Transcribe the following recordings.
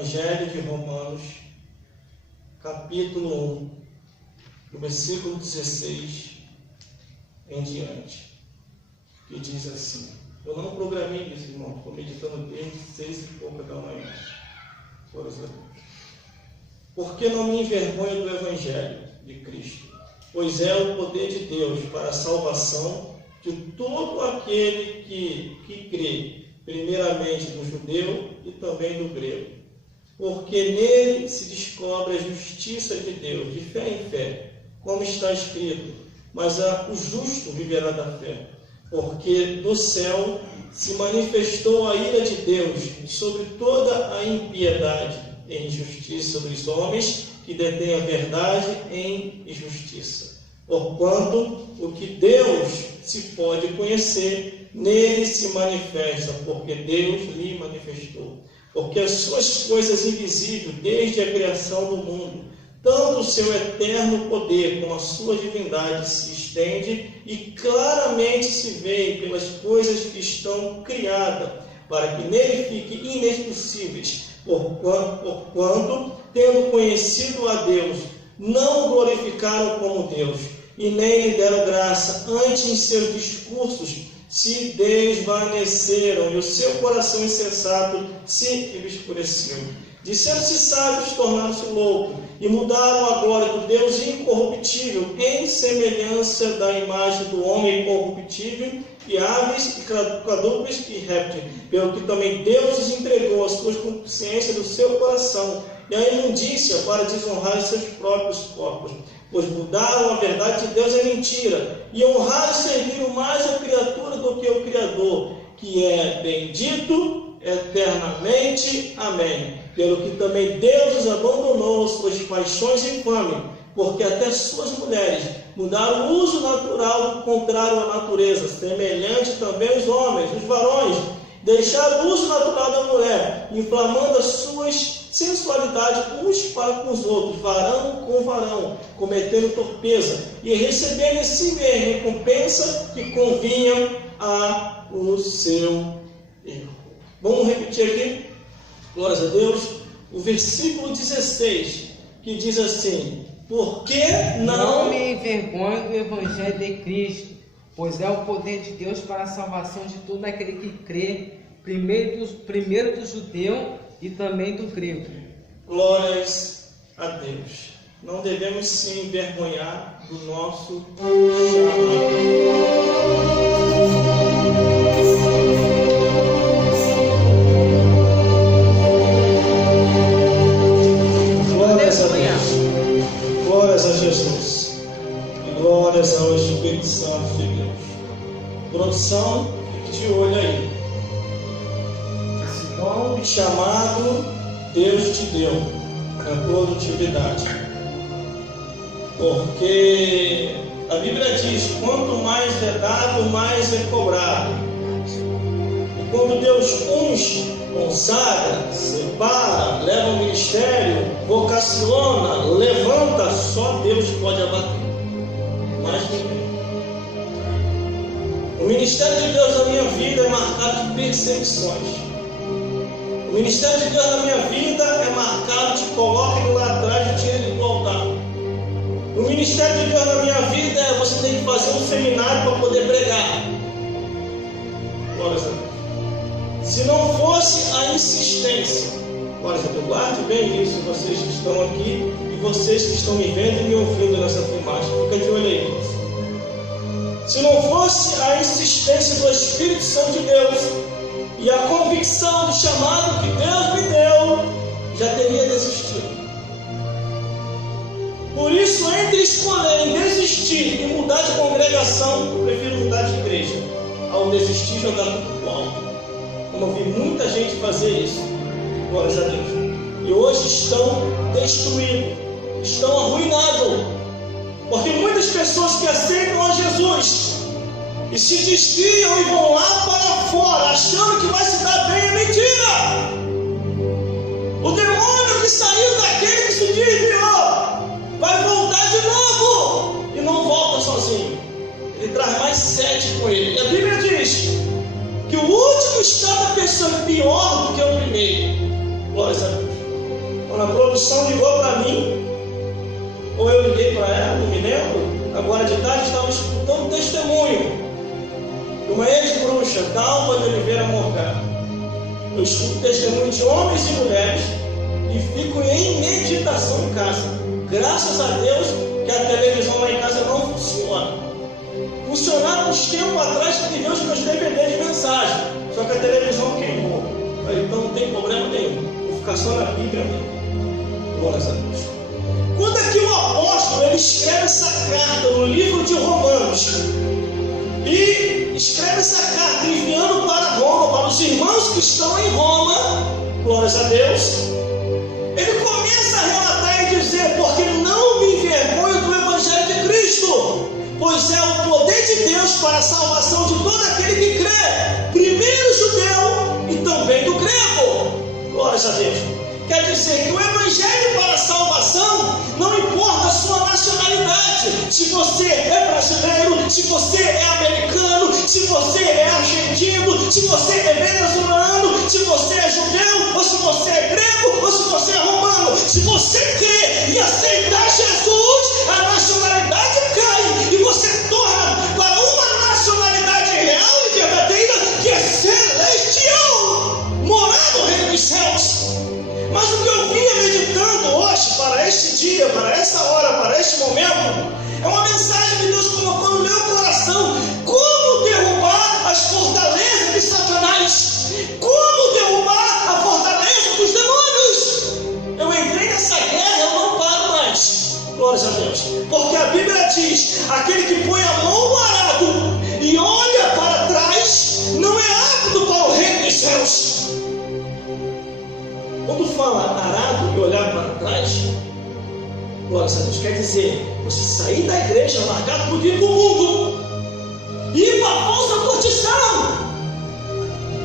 Evangelho de Romanos, capítulo 1, do versículo 16 em diante, que diz assim. Eu não programei isso, irmão. Estou meditando desde 6h pouca da manhã. Porque não me envergonho do Evangelho de Cristo, pois é o poder de Deus para a salvação de todo aquele que crê, primeiramente do judeu e também do grego. Porque nele se descobre a justiça de Deus, de fé em fé, como está escrito, mas o justo viverá da fé. Porque do céu se manifestou a ira de Deus sobre toda a impiedade e injustiça dos homens que detêm a verdade em injustiça. Porquanto o que Deus se pode conhecer, nele se manifesta, porque Deus lhe manifestou. Porque as suas coisas invisíveis, desde a criação do mundo, tanto o seu eterno poder como a sua divindade se estende e claramente se vê pelas coisas que estão criadas, para que nele fiquem inexpulsíveis, porquanto, tendo conhecido a Deus, não o glorificaram como Deus, e nem lhe deram graça, antes em seus discursos se desvaneceram, e o seu coração insensato se obscureceu. Disseram-se sábios, tornaram-se loucos, e mudaram a glória do Deus incorruptível em semelhança da imagem do homem corruptível, e aves, e quadrúpedes, e répteis, pelo que também Deus os entregou as suas consciências do seu coração, e a imundícia para desonrar os seus próprios corpos, pois mudaram a verdade de Deus em mentira, e honraram e serviram mais a criatura do que o Criador, que é bendito eternamente. Amém. Pelo que também Deus os abandonou suas paixões infames, porque até suas mulheres mudaram o uso natural do contrário à natureza, semelhante também aos homens, os varões, deixaram o uso natural da mulher, inflamando as suas sensualidades uns para com os outros, varão com varão, cometendo torpeza, e recebendo em si mesmo recompensa que convinha ao seu erro. Vamos repetir aqui? Glórias a Deus. O versículo 16, que diz assim: porque não me envergonho do Evangelho de Cristo, pois é o poder de Deus para a salvação de todo aquele que crê, primeiro do judeu e também do grego. Glórias a Deus. Não devemos se envergonhar do nosso chamado. Glórias a Deus. Glórias a Jesus. E glórias ao Espírito Santo de Deus. Produção, fique de olho aí. Esse dom chamado Deus te deu na produtividade. Porque a Bíblia diz: quanto mais é dado, mais é cobrado. E quando Deus unge, consagra, separa, leva ao ministério, vocaciona, levanta, só Deus pode abater. Mais ninguém. O ministério de Deus na minha vida é marcado de perseguições. O ministério de Deus na minha vida é marcado de coloque ele lá atrás e tire ele do altar. O ministério de Deus na minha vida é você tem que fazer um seminário para poder pregar. Glórias a Deus. Se não fosse a insistência, glórias a Deus, guarde bem isso, vocês que estão aqui e vocês que estão me vendo e me ouvindo nessa filmagem. Fica de olho aí. Se não fosse a insistência do Espírito Santo de Deus e a convicção do chamado que Deus me deu, já teria desistido. Por isso, entre escolher em desistir e mudar de congregação, eu prefiro mudar de igreja, ao desistir e jogar tudo pro alto. Como eu vi muita gente fazer isso, glórias a Deus. E hoje estão destruídos, estão arruinados, porque muitas pessoas que aceitam a Jesus e se desviam e vão lá para fora, achando que vai se dar bem, é mentira. O demônio que saiu daquele que se desviou vai voltar de novo e não volta sozinho. Ele traz mais 7 com ele. E a Bíblia diz que o último estado da pessoa é pior do que o primeiro. Glórias a Deus. Quando a produção ligou para mim, ou eu liguei para ela, não me lembro, agora de tarde estava escutando um testemunho de uma ex-bruxa, Dalva de Oliveira Morgado. Eu escuto testemunho de homens e mulheres e fico em meditação em casa. Graças a Deus que a televisão lá em casa não funciona. Funcionava uns tempos atrás que deu os meus DVDs de mensagem, só que a televisão queimou. Então não tem problema nenhum, vou ficar só na Bíblia mesmo. Glórias a Deus. Quando é que o apóstolo ele escreve essa carta no livro de Romanos e escreve essa carta enviando para Roma, para os irmãos que estão em Roma, glórias a Deus, ele começa a relatar e dizer: porque não me envergonho do Evangelho de Cristo, pois é o poder de Deus para a salvação de todo aquele que crê, primeiro judeu e também do grego. Glórias a Deus. Quer dizer que o Evangelho para a salvação não importa a sua nacionalidade. Se você é brasileiro, se você é americano, se você é argentino, se você é venezuelano, se você é judeu, ou se você é grego, ou se você é romano. Se você crê e aceitar Jesus, a nacionalidade cai e você torna para uma nacionalidade real e verdadeira, que é celestial, morar no reino dos céus. Mas o que eu vinha meditando hoje, para este dia, para essa hora, para este momento, é uma mensagem que Deus colocou no meu coração. Como derrubar as fortalezas de Satanás? Como derrubar a fortaleza dos demônios? Eu entrei nessa guerra, eu não paro mais. Glórias a Deus. Porque a Bíblia diz: aquele que põe a mão no arado e olha para trás, não é apto para o reino dos céus. Quando fala arado e olhar para trás, glórias a Deus, quer dizer você sair da igreja, largar tudo e ir para o mundo, ir para a falsa curtição.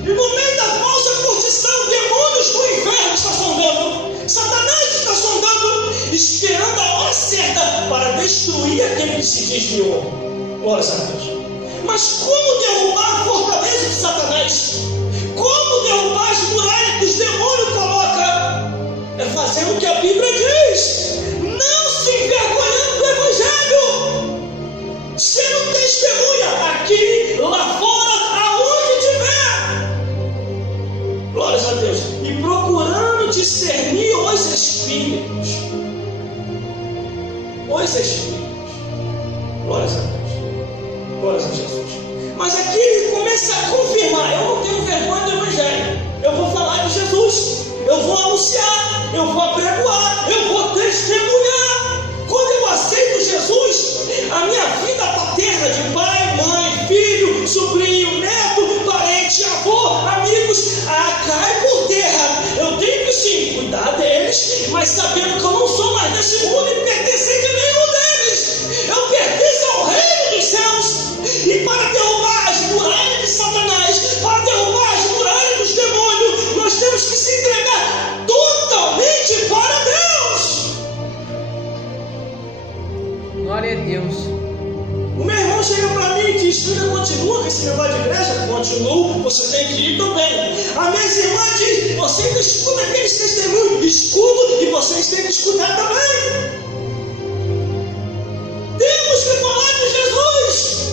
E no meio da falsa curtição, demônios do inferno estão sondando, Satanás está sondando, esperando a hora certa para destruir aquele que se desviou. Glórias a Deus. Mas como derrubar a fortaleza de Satanás? Como derrubar as muralhas que os demônios colocam? É fazendo o que a Bíblia diz, não se envergonhando do Evangelho, sendo testemunha aqui, lá fora, aonde tiver. Glórias a Deus. E procurando discernir os Espíritos. Os Espíritos. Glórias a Deus. Glórias a Jesus. Mas aqui ele começa a confirmar: eu não tenho vergonha do Evangelho, eu vou falar de Jesus, eu vou anunciar, eu vou apregoar, eu vou testemunhar. Quando eu aceito Jesus, a minha vida paterna de pai, mãe, filho, sobrinho, neto, parente, avô, amigos, cai por terra. Eu tenho que sim cuidar deles, mas sabendo que eu não sou mais desse mundo e pertencente a nenhum deles. Eu pertenço ao reino dos céus. E para derrubar as muralhas de Satanás, para derrubar as muralhas dos demônios, nós temos que se entregar totalmente para Deus. Glória a Deus. O meu irmão chega para mim e diz: filha, continua com esse negócio de igreja? Continuo, você tem que ir também. A minha irmã diz: vocês escutam aqueles testemunhos? Escuto, e vocês têm que escutar também. Temos que falar de Jesus.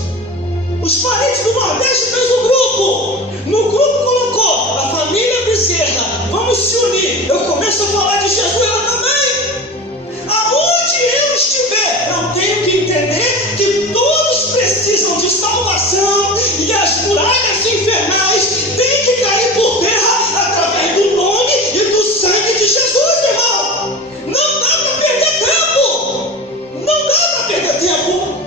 Os parentes do Nordeste fez um grupo. No grupo colocou a família Bezerra. Vamos se unir. Eu começo a falar de Jesus, ela também. Aonde eu estiver, eu tenho que entender que todos precisam de salvação e as muralhas infernais têm que cair por terra através do nome e do sangue de Jesus, irmão. Não dá para perder tempo. Não dá para perder tempo.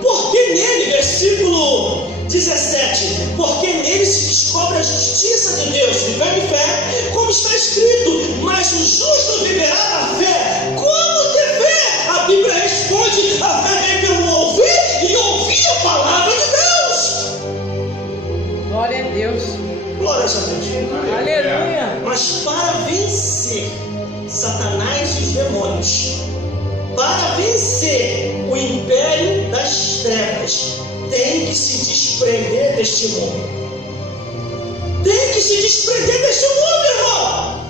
Porque nele, versículo 17, porque nele se descobre a justiça de Deus, vivendo em fé, como está escrito: mas o justo viverá da fé. Como ter fé? A Bíblia responde: a fé vem pelo ouvir e ouvir a palavra de Deus. Glória a Deus. Glória a Deus. Aleluia. Mas para vencer Satanás e os demônios, para vencer o império das trevas, tem que se desprender deste mundo. Tem que se desprender deste mundo, irmão.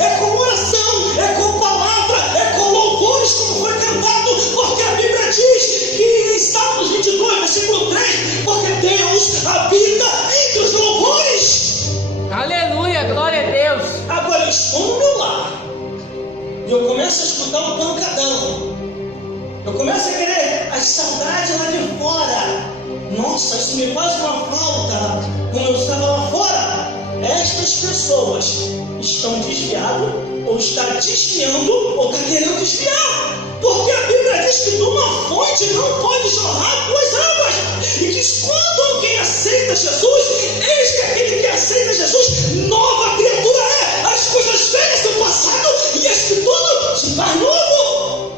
é com oração, é com palavra, é com louvores, como foi cantado, porque a Bíblia diz que em Salmos 22, versículo 3, porque Deus habita entre os louvores. Aleluia, glória a Deus. Agora eu estou no meu lar e eu começo a escutar um pancadão. Eu começo a querer as saudades lá de fora. Nossa, isso me faz uma falta. Como eu estava lá fora. Estas pessoas estão desviadas, ou está desviando, ou está querendo desviar. Porque a Bíblia diz que de uma fonte não pode jorrar duas águas. E diz: quando alguém aceita Jesus, eis que aquele que aceita Jesus, nova criatura é. As coisas velhas do passado e eis que tudo se faz novo.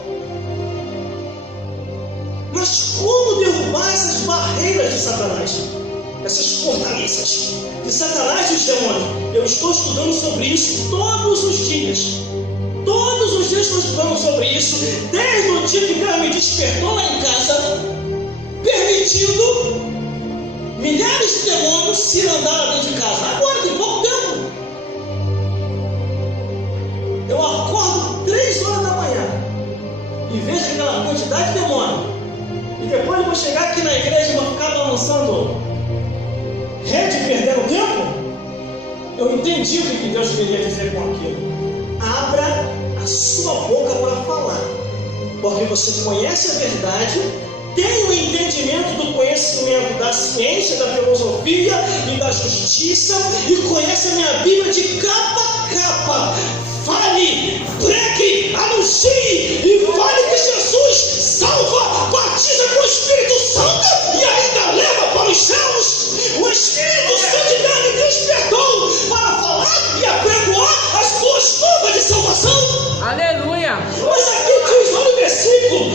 Mas como derrubar essas barreiras de Satanás? Essas fortalezas de Satanás e os demônios? Eu estou estudando sobre isso todos os dias. Todos os dias estou estudando sobre isso, desde o dia que Deus me despertou lá em casa, permitindo milhares de demônios se andar dentro de casa. Agora, tem pouco tempo. Eu acordo 3 horas da manhã e vejo aquela quantidade de demônios. E depois eu vou chegar aqui na igreja e vou ficar balançando rede, perdendo tempo. Eu entendi o que Deus queria dizer com aquilo. Abra a sua boca para falar, porque você conhece a verdade, tem o entendimento do conhecimento da ciência, da filosofia e da justiça, e conhece a minha Bíblia de capa a capa. Fale, pregue, anuncie e fale que Jesus salva, batiza com o Espírito Santo e ainda leva para os céus. O Espírito Santo me despertou para falar e apregoar as boas novas de salvação. Aleluia. Mas aqui diz, olha o versículo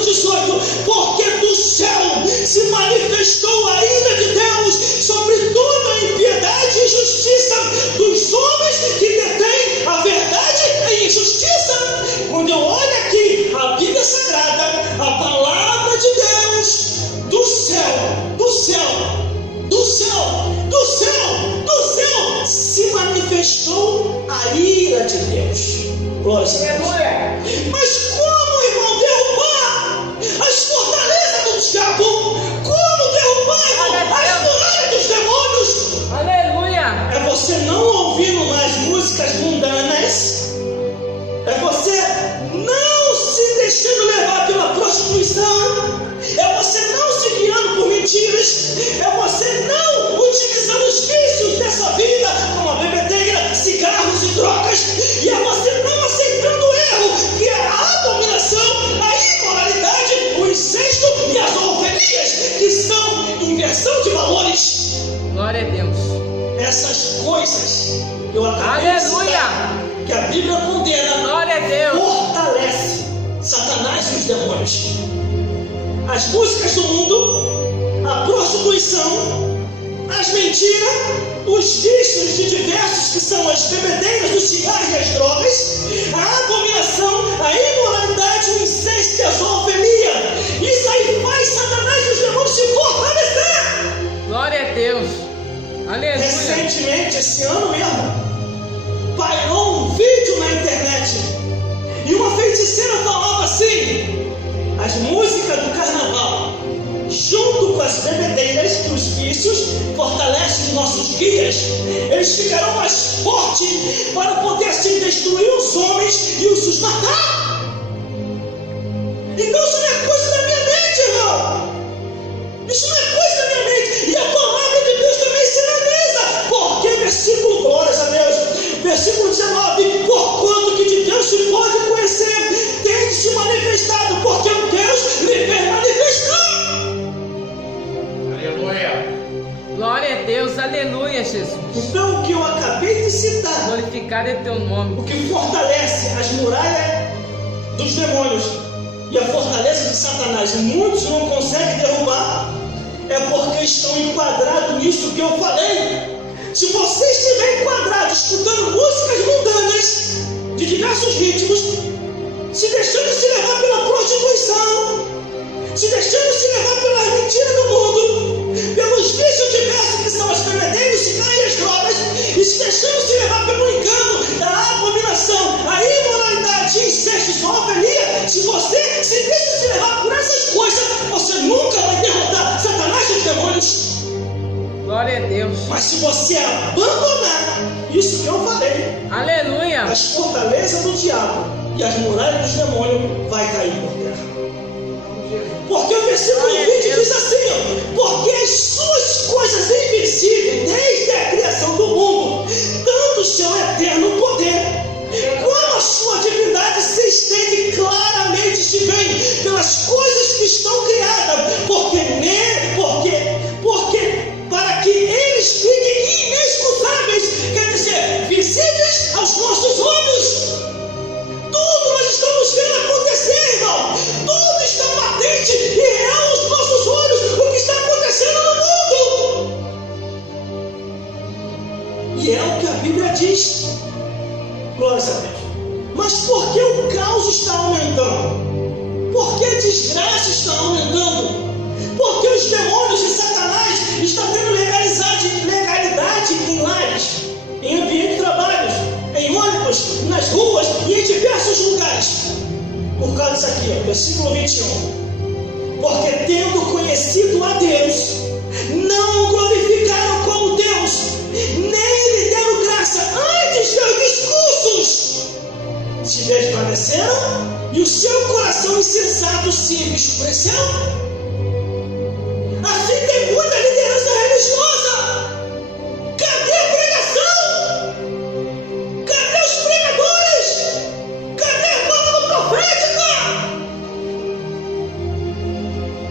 18: porque do céu se manifestou a ira de Deus sobre toda a impiedade e injustiça dos homens que detêm a verdade em injustiça. Quando eu olho aqui a Bíblia Sagrada, a palavra de Deus, do céu se manifestou a ira de Deus. Glória a Deus. Mas como, irmão, derrubar as fortalezas do diabo? Como derrubar, irmão, as muralhas dos demônios? Aleluia. É você não ouvindo mais músicas mundanas, é você não se deixando levar pela prostituição, é você não se guiando por mentiras, é você não utilizando os vícios dessa vida, como a bebedeira, cigarros e drogas, e é você não aceitando o erro, que é a abominação, a imoralidade, o incesto e as zoofilias, que são inversão de valores. Glória a Deus. Essas coisas que eu acabei de citar, que a Bíblia condena, glória a Deus, fortalece Satanás e os demônios. As músicas do mundo, a prostituição, as mentiras, os vícios de diversos, que são as bebedeiras, os cigarros e as drogas, a abominação, a imoralidade, o incesto e a zoofilia. Isso aí faz Satanás e os demônios se fortalecer. Glória a Deus. Aleluia. Recentemente, esse ano mesmo, pairou um vídeo na internet e uma feiticeira falava assim: as músicas do carnaval, junto com as bebedeiras e os vícios, fortalecem os nossos guias. Eles ficarão mais fortes para poder assim destruir os homens e os matar. Então isso não é coisa da minha mente, irmão. Isso não é coisa da minha mente. E a palavra de Deus também sinaliza. Porque versículo, glórias a Deus, versículo 19: porquanto que de Deus se pode conhecer, tem se manifestado, porque o Deus lhe fez manifestar. Aleluia. Glória a Deus, aleluia, Jesus. Então o que eu acabei de citar, Glorificado é teu nome. o que fortalece as muralhas dos demônios e a fortaleza de Satanás, muitos não conseguem derrubar, é porque estão enquadrados nisso que eu falei. Se você estiver enquadrado escutando músicas mundanas de diversos ritmos, se deixando se levar pela prostituição, se deixando se levar pelas mentiras do mundo, pelos vícios diversos que são as bebedeiras, os cigarros e as drogas, e se deixando se levar pelo engano Glória a Deus. Mas se você abandonar isso que eu falei, Aleluia. as fortalezas do diabo e as muralhas dos demônios vai cair por terra. Porque o versículo 20 diz assim, ó, porque as suas coisas invisíveis, desde a criação do mundo, tanto o seu eterno poder, como a sua divindade se estende claramente, se vê pelas coisas que estão criadas, porque para que eles fiquem inexcusáveis, quer dizer, visíveis aos nossos olhos. Tudo nós estamos vendo acontecer, irmão. Tudo está patente e real aos nossos olhos, o que está acontecendo no mundo. E é o que a Bíblia diz. Glória a Deus. Mas por que o caos está aumentando? Por que a desgraça está aumentando? Por que os demônios e Satanás estão tendo legalidade em lares, em ambiente de trabalho, em ônibus, nas ruas e em diversos lugares? Por causa disso aqui, ó, versículo 21. Porque tendo conhecido a Deus, não o glorificaram como Deus, nem lhe deram graça, antes seus discursos se desvaneceram e o seu coração insensato se escureceu. Assim tem muita liderança religiosa. Cadê a pregação? Cadê os pregadores? Cadê a palavra profética?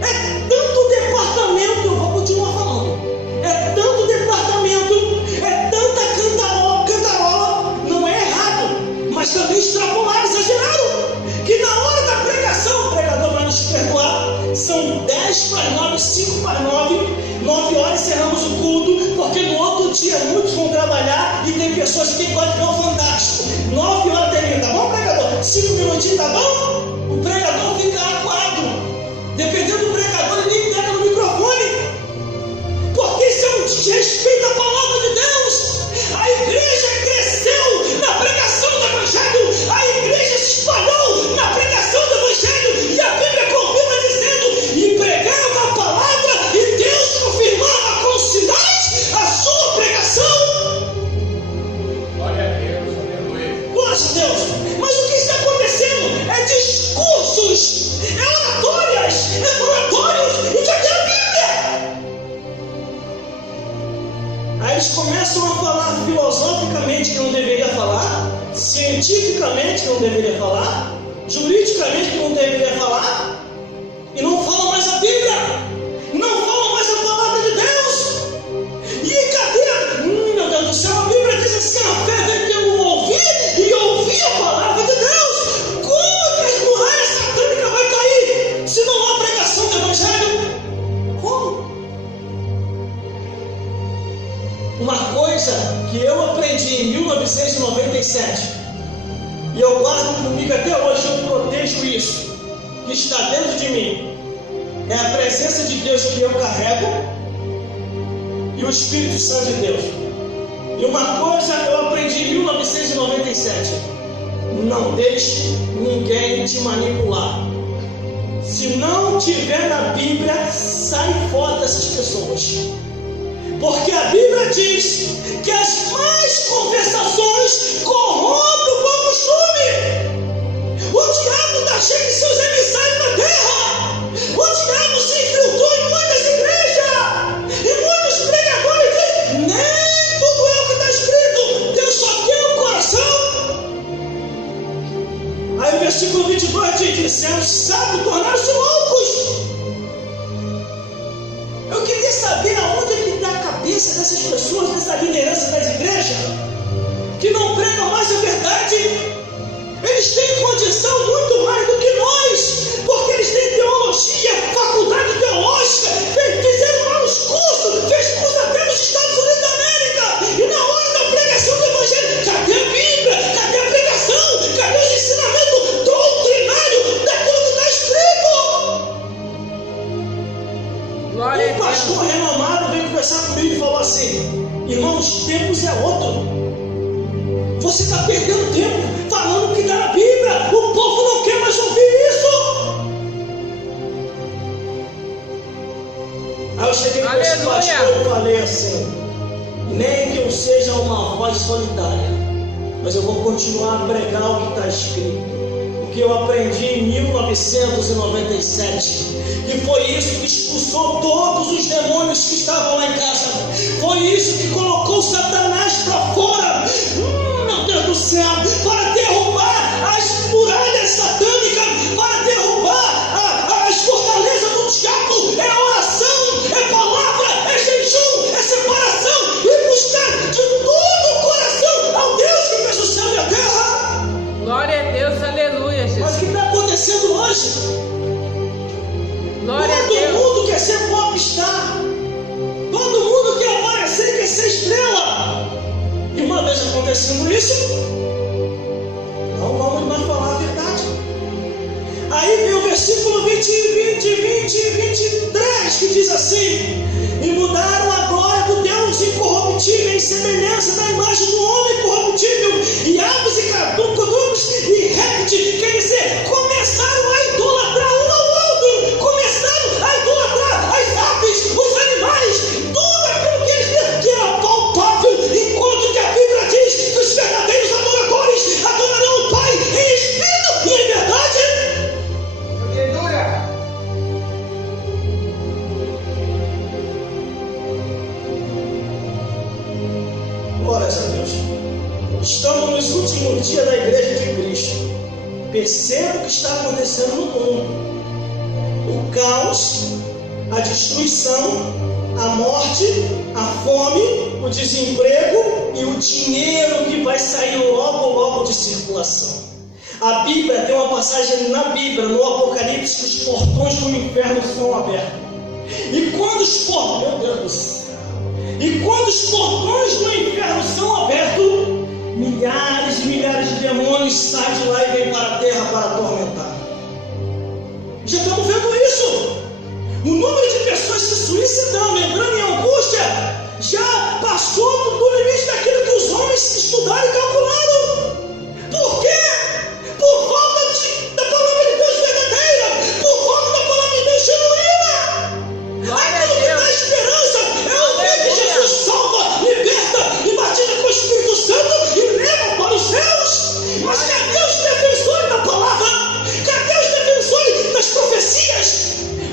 É tanto departamento, eu vou continuar falando. É tanto departamento, é tanta cantarola, não é errado, mas também extrapolado, exagerado, que na hora da pregação, o pregador vai nos perdoar, são 10:09, 5:09, 9 horas encerramos o culto, porque no outro dia muitos vão trabalhar e tem pessoas que podem ver o fantástico. 9 horas termina, tá bom, pregador? 5 minutinhos, tá bom? O pregador fica acuado. Dependendo do pregador, ele nem pega no microfone, porque isso é um desrespeito à palavra de Deus. A igreja cresceu na pregação do Evangelho, a igreja se espalhou na pregação do Evangelho, e a Bíblia confirma dizendo: e pregaram a palavra, e Deus confirmava com sinais a sua pregação. Glória a Deus, aleluia. Glória a Deus. Mas o que está acontecendo é discursos, é oratórias, é falatórios, e cadê a Bíblia? Aí eles começam a falar filosoficamente que não deveria falar, cientificamente que não deveria falar, juridicamente que não deveria falar, e não falam mais a Bíblia, não falam mais a palavra de Deus. E cadê? Meu Deus do céu, a Bíblia diz assim: a fé vem pelo ouvir e ouvir a palavra de Deus. Como que as muralhas satânicas vai cair se não há pregação do Evangelho? Como? Uma coisa que eu aprendi em 1997, e eu guardo comigo até hoje, eu protejo isso, que está dentro de mim, é a presença de Deus que eu carrego e o Espírito Santo de Deus. E uma coisa eu aprendi em 1997: não deixe ninguém te manipular. Se não tiver na Bíblia, sai fora dessas pessoas. Porque a Bíblia diz que as más conversações corrompem o bom costume. O diabo está cheio de seus emissários na terra. O diabo se infiltrou em muitas igrejas. E muitos pregadores dizem: nem tudo é o que está escrito. Deus só tem o coração. Aí o versículo 22 diz: dizendo sábios tornaram-se loucos. Eu queria saber aonde é que está a cabeça dessas pessoas, dessa liderança das igrejas, que não pregam mais a verdade. Eles têm condição muito mais do que nós, porque eles têm teologia, faculdade teológica, fizeram vários cursos, fez curso até nos Estados Unidos da América. E na hora da pregação do Evangelho, cadê a Bíblia? Cadê a pregação? Cadê os ensinamentos doutrinários daquilo que está escrito? Um pastor renomado veio conversar comigo e falou assim: irmão, os tempos é outro. Você está perdendo tempo falando o que está na Bíblia. O povo não quer mais ouvir isso. Aí eu cheguei com esse pastor e falei assim: nem que eu seja uma voz solitária, mas eu vou continuar a pregar o que está escrito. O que eu aprendi em 1997, que foi isso que expulsou todos os demônios que estavam lá em casa, foi isso que colocou Satanás para fora, meu Deus do céu, para derrubar as muralhas satânicas, para derrubar as fortalezas do diabo. É oração, é palavra, é jejum, é separação e buscar de todo o coração ao Deus que fez o céu e a terra. Glória a Deus, aleluia, Jesus. Mas o que está acontecendo hoje? Glória a Todo Deus. mundo quer ser popstar. Todo mundo quer aparecer, quer ser estrela. E uma vez acontecendo isso, não vamos mais falar a verdade. Aí vem o versículo 20 e 23, que diz assim: e mudaram a glória do Deus incorruptível em semelhança da imagem do homem corruptível, e aves e caducos e répteis, quer dizer, começaram a idolatrar um ao outro, começaram a idolatrar as aves, os animais, tudo aquilo que eles viam que era palpável, enquanto que a Bíblia diz que os verdadeiros adoradores adorarão o Pai em espírito e em verdade. Aleluia. Glórias a Deus. Estamos nos últimos dias da Igreja de Cristo. Perceba o que está acontecendo no mundo: o caos, a destruição, a morte, a fome, o desemprego e o dinheiro que vai sair logo de circulação. A Bíblia tem uma passagem na Bíblia, no Apocalipse, que os portões do inferno são abertos. E quando os portões, meu Deus do céu, e quando os portões do inferno são abertos, milhares e milhares de demônios saem de lá e vêm para a terra para atormentar. Já estamos vendo isso. O número de pessoas se suicidando, entrando em angústia, já passou do limite daquilo que os homens estudaram e calcularam. Por quê? Por falta da palavra de Deus verdadeira, por falta da palavra de Deus genuína. Aquilo que dá esperança é o ver que Jesus salva, liberta e batiza com o Espírito Santo e leva para os céus. Mas cadê os defensores da palavra? Cadê os defensores das profecias?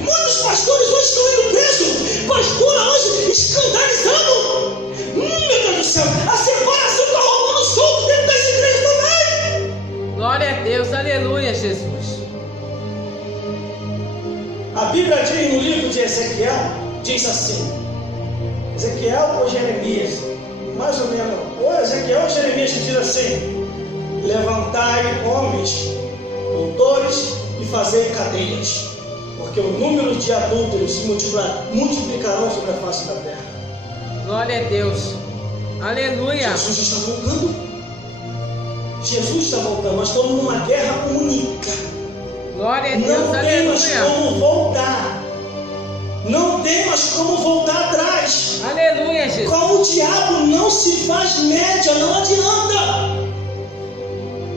Muitos pastores hoje estão indo presos, pastora hoje escandalizando. Meu Deus do céu, a separação está rolando solto dentro das igrejas também. Glória a Deus, aleluia, Jesus. A Bíblia diz no livro de Ezequiel, diz assim, Ezequiel ou Jeremias, mais ou menos, ou Ezequiel ou Jeremias, que diz assim: levantai homens, doutores, e fazei cadeias, porque o número de adúlteros se multiplicarão sobre a face da terra. Glória a Deus, aleluia. Jesus está voltando. Jesus está voltando. Nós estamos numa guerra única. Glória a Deus, Não tem mais aleluia. como voltar. Não tem mais como voltar atrás. Aleluia, Jesus. Com o diabo não se faz média, não adianta.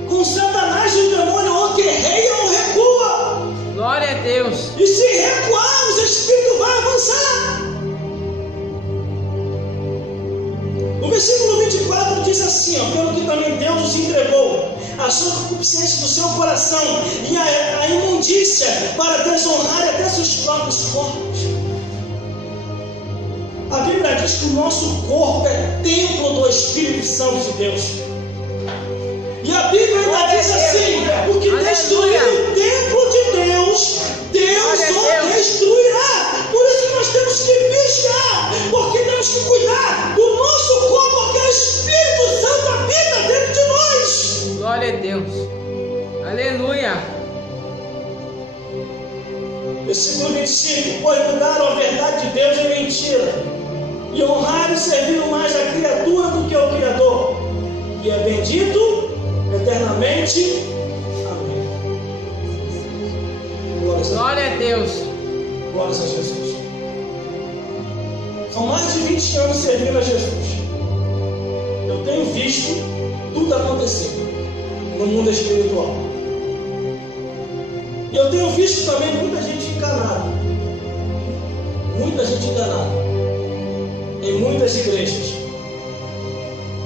Com Satanás e o demônio ou guerreia ou recua. Glória a Deus. E se recuar, os espíritos vão avançar. O versículo 24 diz assim, pelo que também Deus os entregou a sua concupiscência do seu coração e a imundícia para desonrar até seus próprios corpos. A Bíblia diz que o nosso corpo é templo do Espírito Santo de Deus. E a Bíblia ainda diz assim: o que destruir o templo de Deus, Deus o destruirá. Por isso que nós temos que vigiar, porque temos que cuidar do nosso corpo, porque o Espírito Santo habita dentro de nós. Glória a Deus. Aleluia. Versículo 25: pois mudaram a verdade de Deus em mentira, e honraram e serviram mais a criatura do que ao Criador, que é bendito eternamente. Amém. Glória a Deus. Glórias a Jesus. São mais de 20 anos servindo a Jesus. Eu tenho visto tudo acontecer no mundo espiritual. E eu tenho visto também muita gente enganada. Muita muita gente enganada em muitas igrejas.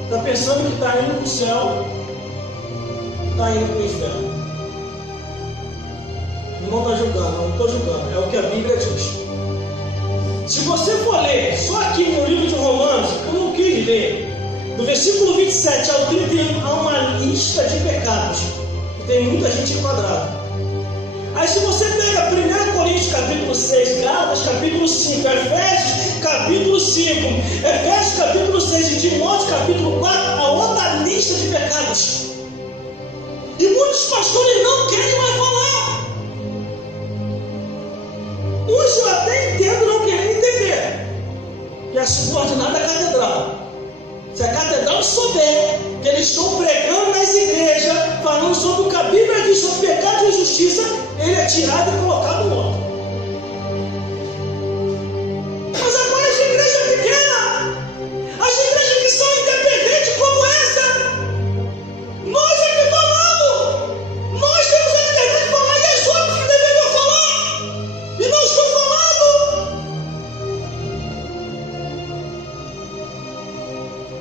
Está pensando que está indo para o céu, está indo para o inferno. Não está julgando, não estou julgando, é o que a Bíblia diz. Se você for ler só aqui no livro de Romanos, eu não quis ler, do versículo 27 ao 31, há uma lista de pecados que tem muita gente enquadrada. Aí se você pega 1 Coríntios capítulo 6, Gálatas capítulo 5, Efésios capítulo 5, Efésios capítulo 6 e Timóteo capítulo 4, há outra lista de pecados. E muitos pastores não querem mais falar. Uns eu até entendo não querem entender, que é subordinado à catedral. Se a catedral souber que eles estão pregando nas igrejas, falando sobre o que a Bíblia diz sobre pecado e injustiça, ele é tirado e colocado morto. Mas agora as igrejas pequenas, as igrejas que são independentes como essa, nós é que falamos, nós temos a liberdade de falar e as outras que deveriam falar, e não estão falando.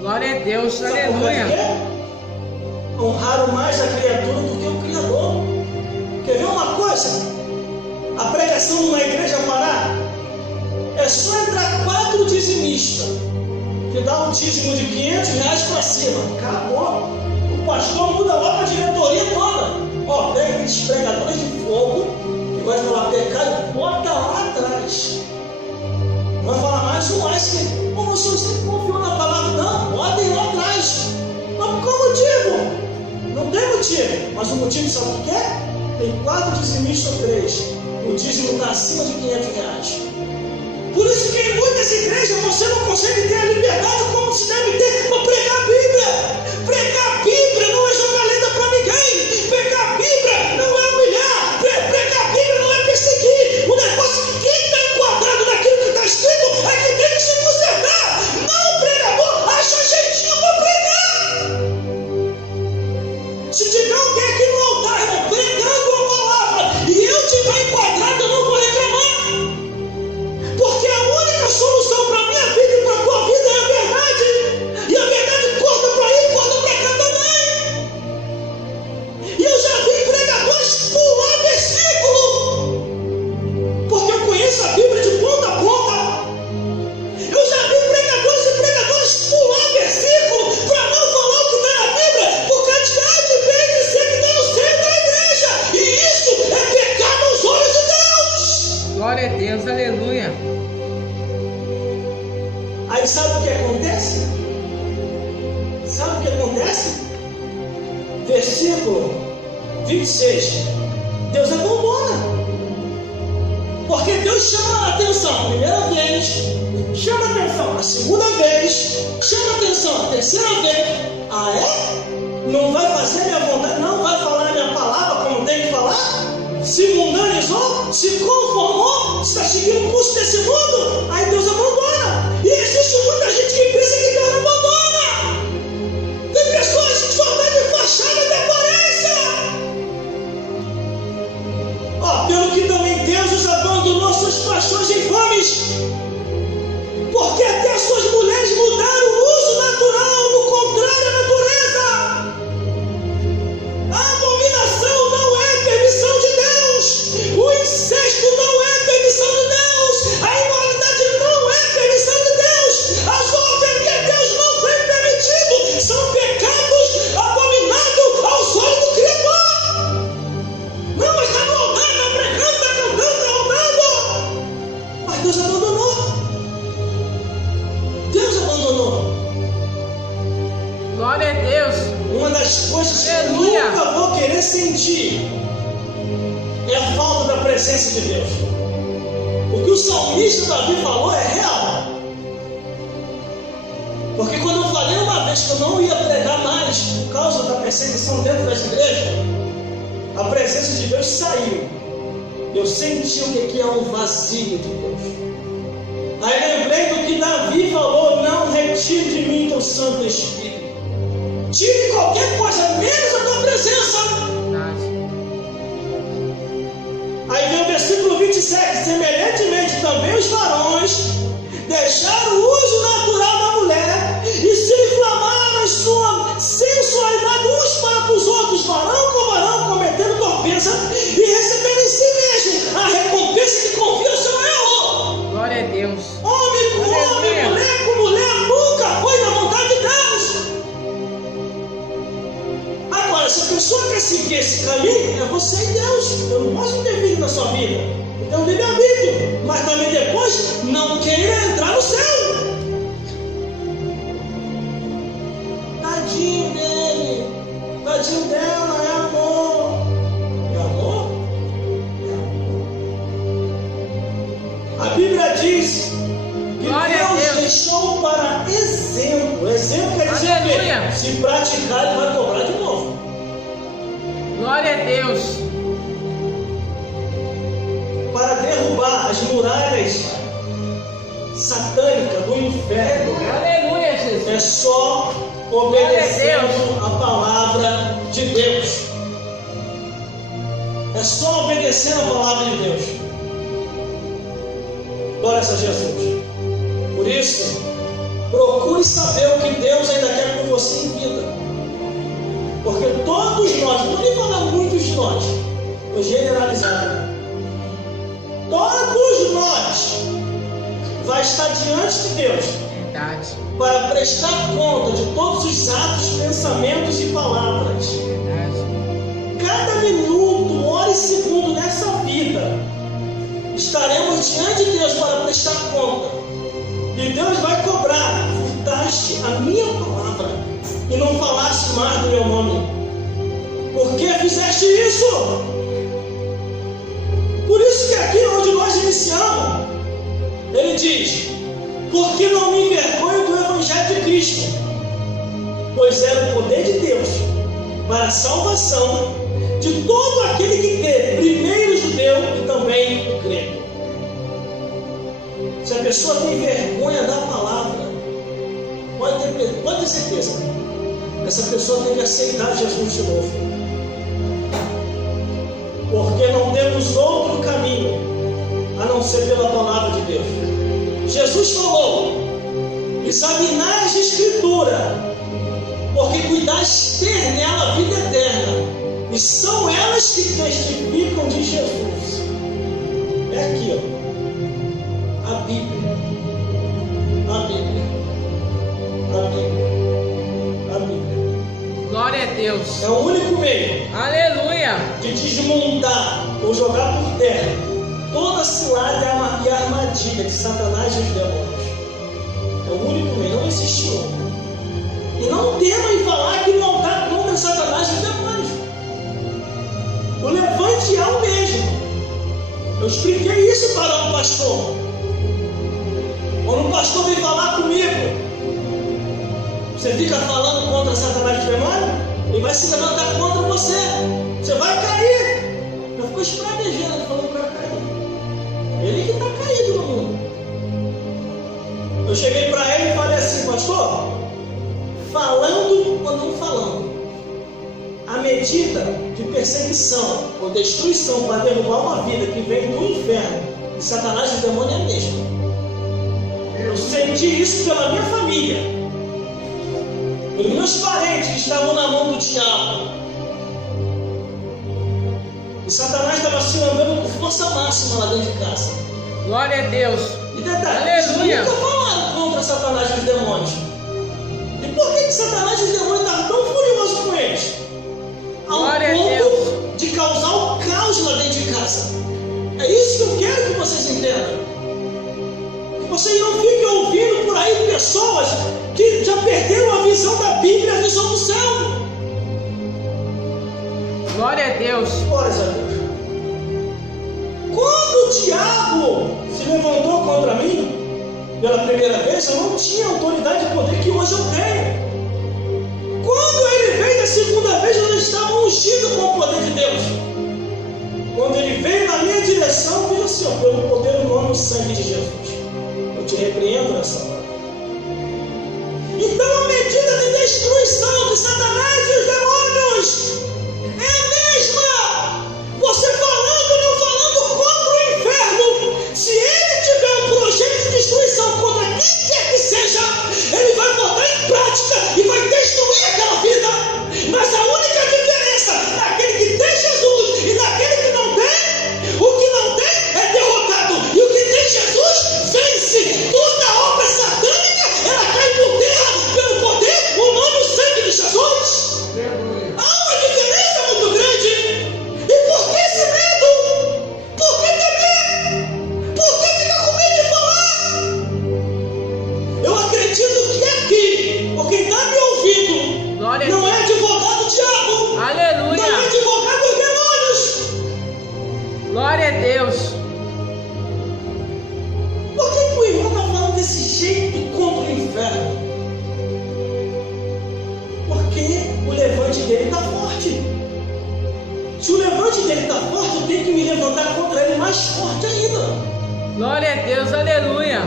Glória a Deus, Sabe aleluia. por quê? Honraram mais a criatura do que o Criador. Quer ver uma coisa? A pregação numa igreja parar é só entrar 4 dizimistas que dá um dízimo de R$500 para cima. Acabou. O pastor muda logo a diretoria toda. Ó, pega aqueles pregadores de fogo que vai falar pecado, bota lá atrás. Vai falar mais um mais que, como se você confiou na palavra, não, botem lá atrás. Mas qual motivo? Não tem motivo, mas o motivo sabe o que é? Tem 4 dizimistas ou 3. O dízimo está acima de R$500. Por isso que em muitas igrejas você não consegue ter a liberdade como se deve ter para pregar a Bíblia. Pregar a Bíblia não é jogar letra para ninguém. Pregar a Bíblia não é humilhar. Pregar a Bíblia não é perseguir. O negócio é que quem está enquadrado naquilo que está escrito é que tem que se consertar. Não o pregador acha jeitinho para pregar. Se tiver alguém aqui no altar, irmão, pregando a palavra, e eu estiver enquadrado, eu não vou reclamar. Porque a única solução para a minha vida e para a tua vida é a verdade. E a verdade corta para aí, corta para cá também. E eu já vi pregadores pular versículo, porque eu conheço a Bíblia de ponta a ponta. Eu já vi pregadores e pregadores pular versículo para não falar o que está na Bíblia, porque a de vez de ser que está no centro da igreja. E isso é pecado aos olhos de Deus. Glória a Deus, aleluia. Aí sabe o que acontece? Sabe o que acontece? Versículo 26. Deus abandona. Porque Deus chama a atenção a primeira vez, chama a atenção a segunda vez, chama a atenção a terceira vez. Ah, é? Não vai fazer minha vontade, não vai falar a minha palavra como tem que falar? Se mundanizou, se conformou, está seguindo o curso desse mundo, aí Deus abandona. E existe muita gente que pensa que Deus abandona. Tem pessoas que só estão de fachada de aparência. Ó, pelo que também Deus os abandonou suas paixões infames, porque até suas mulheres mudaram o uso natural, no contrário à natureza. A abominação não é permissão de Deus. O incesto não é permissão de Deus. A imoralidade não é permissão de Deus. A zoofilia Deus não tem permitido. São pecados abominados aos olhos do Criador. Não, mas está no altar, está pregando, está cantando, está rodando. Mas Deus abandonou. Deus abandonou. Glória a Deus. Uma das coisas que eu Aleluia. nunca vou querer sentir é a falta da presença de Deus. O que o salmista Davi falou é real. Porque quando eu falei uma vez que eu não ia pregar mais por causa da perseguição dentro das igrejas, a presença de Deus saiu. Eu senti o que é um vazio de Deus. Aí lembrei do que Davi falou: não retire de mim teu Santo Espírito. Tire qualquer coisa, menos a tua presença. Aí vem o versículo 27, semelhantemente também os varões deixaram o uso natural da mulher e se inflamaram em sua sensualidade uns para com os outros, varão com varão, cometendo torpeza e recebendo em si mesmo a recompensa que confia ao seu erro. Glória a Deus. Homem com homem, mulher com mulher, nunca foi na vontade de Deus. Agora, se a pessoa quer seguir esse caminho, é você e Deus. Eu não posso intervir na sua vida. Então, livre-arbítrio. Mas também depois, não queira entrar no céu. Tadinho dele. Tadinho dela. É amor. É amor? É amor. A Bíblia diz que Deus deixou para exemplo. Exemplo quer dizer o quê? Se praticar, ele vai cobrar de novo. Glória a Deus. Para derrubar as muralhas satânicas do inferno. Aleluia, Jesus. É só obedecendo a palavra de Deus. É só obedecendo a palavra de Deus. Glória a Jesus. Por isso, procure saber o que Deus ainda quer com você em vida. Porque todos nós, não nem falando muitos de nós, vou generalizar. Todos nós vai estar diante de Deus. Verdade. Para prestar conta de todos os atos, pensamentos e palavras. Verdade. Cada minuto, hora e segundo nessa vida, estaremos diante de Deus para prestar conta. E Deus vai cobrar. Furtaste a minha palavra e não falaste mais do meu nome. Por que fizeste isso? Por isso que aqui onde nós iniciamos, ele diz: porque não me envergonho do Evangelho de Cristo, pois é o poder de Deus para a salvação de todo aquele que crê, primeiro o judeu e também o grego. Se a pessoa tem vergonha da palavra, pode ter certeza, essa pessoa tem que aceitar Jesus de novo. Porque não temos outro caminho a não ser pela palavra de Deus. Jesus falou: examinai as Escrituras, porque cuidais ter nela a vida eterna, e são elas que testificam de Jesus. É aqui, ó, a Bíblia, a Bíblia, a Bíblia, a Bíblia. Glória a Deus. É o único meio. Aleluia. De desmontar ou jogar por terra toda cilada e armadilha de Satanás e os demônios. É o único meio, não existe outro. E não tema em falar que não está contra Satanás e os demônios. O levante é o mesmo. Eu expliquei isso para um pastor. Quando um pastor vem falar comigo, você fica falando contra Satanás e os demônios, ele vai se levantar contra você. Você vai cair. Eu fico espravejando, falando para cair. Ele que está caído no mundo. Eu cheguei para ele e falei assim: pastor, falando ou não falando, a medida de perseguição ou destruição para derrubar uma vida que vem do inferno de Satanás e os demônios é a mesma. Eu senti isso pela minha família, pelos meus parentes que estavam na mão do diabo. E Satanás estava se andando com força máxima lá dentro de casa. Glória a Deus. E detalhe, eles nunca falaram contra Satanás e os demônios. E por que Satanás e os demônios estavam tão furiosos com eles? Ao ponto de causar um caos lá dentro de casa. É isso que eu quero que vocês entendam. Que vocês não fiquem ouvindo por aí pessoas que já perderam a visão da Bíblia e a visão do céu. Glória a Deus. Glória a Deus. Quando o diabo se levantou contra mim pela primeira vez, eu não tinha autoridade e poder que hoje eu tenho. Quando ele veio da segunda vez, eu já estava ungido com o poder de Deus. Quando ele veio na minha direção, eu fiz assim: ó, pelo poder do nome e sangue de Jesus, eu te repreendo nessa hora. Então a medida de destruição de Satanás e os demônios é a mesma. Você falando ou não falando contra o inferno, se ele Glória a Não Deus. é advogado do diabo. Aleluia. Não é advogado dos demônios. Glória a Deus. Por que o irmão está falando desse jeito contra o inferno? Porque o levante dele está forte. Se o levante dele está forte, eu tenho que me levantar contra ele mais forte ainda. Glória a Deus. Aleluia.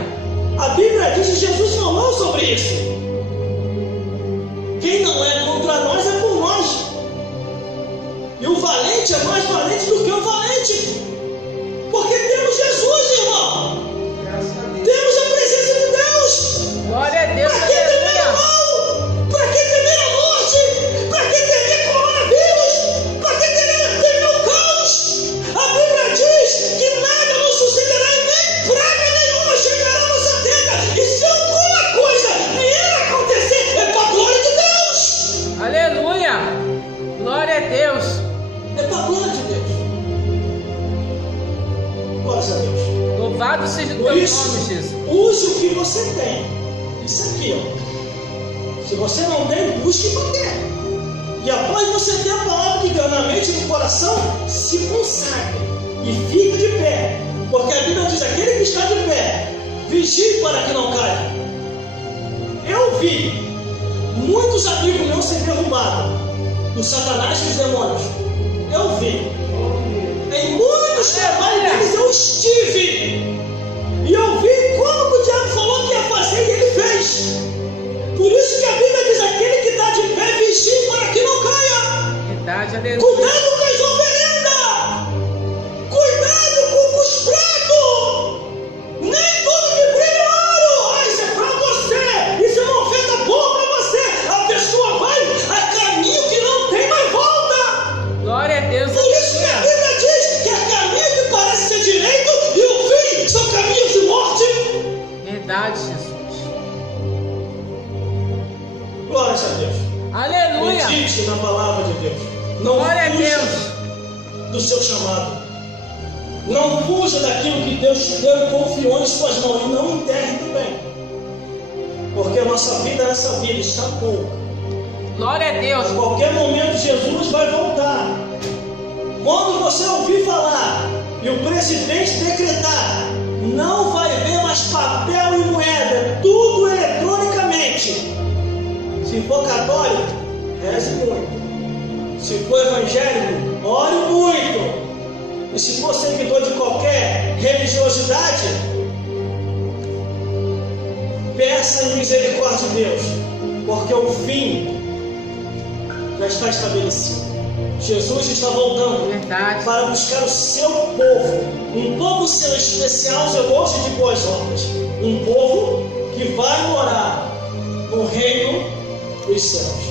A Bíblia diz que Jesus falou sobre isso. Quem não é contra nós é por nós. E o valente é mais valente do que o valente. Porque temos Jesus, irmão. Temos a presença de Deus. Glória a Deus. Para que temer Aleluia. o mal? Para que temer a morte? Para que temer coronavírus? Para que temer o caos? A Bíblia diz que nada nos sucederá e nem praga nenhuma chegará à nossa tenda. E se alguma coisa vier a acontecer, é para a glória de Deus. Aleluia. Glória a Deus. É para a glória de Deus. Glória a Deus. Louvado seja o Por teu isso, nome, Jesus. use o que você tem. Isso aqui, ó. Se você não tem, busque para ter. E após você ter a palavra de Deus na mente e no coração, se consagre e fique de pé. Porque a Bíblia diz: aquele que está de pé, vigie para que não caia. Eu vi muitos amigos meus serem derrubados do Satanás e dos demônios. Eu vi. Em muitos trabalhos deles eu estive. E eu vi como o diabo falou que ia fazer e ele fez. Por isso que a Bíblia diz: aquele que está de pé, vigie para que não caia. Verdade, aleluia. Cuidado com as oferendas. Cuidado com os pratos. Nem tudo que brilha é ouro. Ah, isso é para você. Isso é uma oferta boa para você. A pessoa vai a caminho que não tem mais volta. Glória a Deus. Por isso que a Bíblia diz que é caminho que parece ser direito e o fim são caminhos de morte. Verdade, Jesus. Glória a Deus. Aleluia. Medite na palavra de Deus. Não Glória a fuja Deus. do seu chamado. Não fuja daquilo que Deus te deu e confiou em suas mãos. E não enterre também. Porque a nossa vida nessa vida está pouca. Glória a Deus. A qualquer momento Jesus vai voltar. Quando você ouvir falar e o presidente decretar, não vai ver mais papel e moeda, tudo eletronicamente. Se for católico, reze muito. Se for evangélico, ore muito. E se for seguidor de qualquer religiosidade, peça em misericórdia de Deus, porque o fim já está estabelecido. Jesus está voltando. Verdade. Para buscar o seu povo, um povo seu especial, zeloso de boas obras, um povo que vai morar no reino dos céus.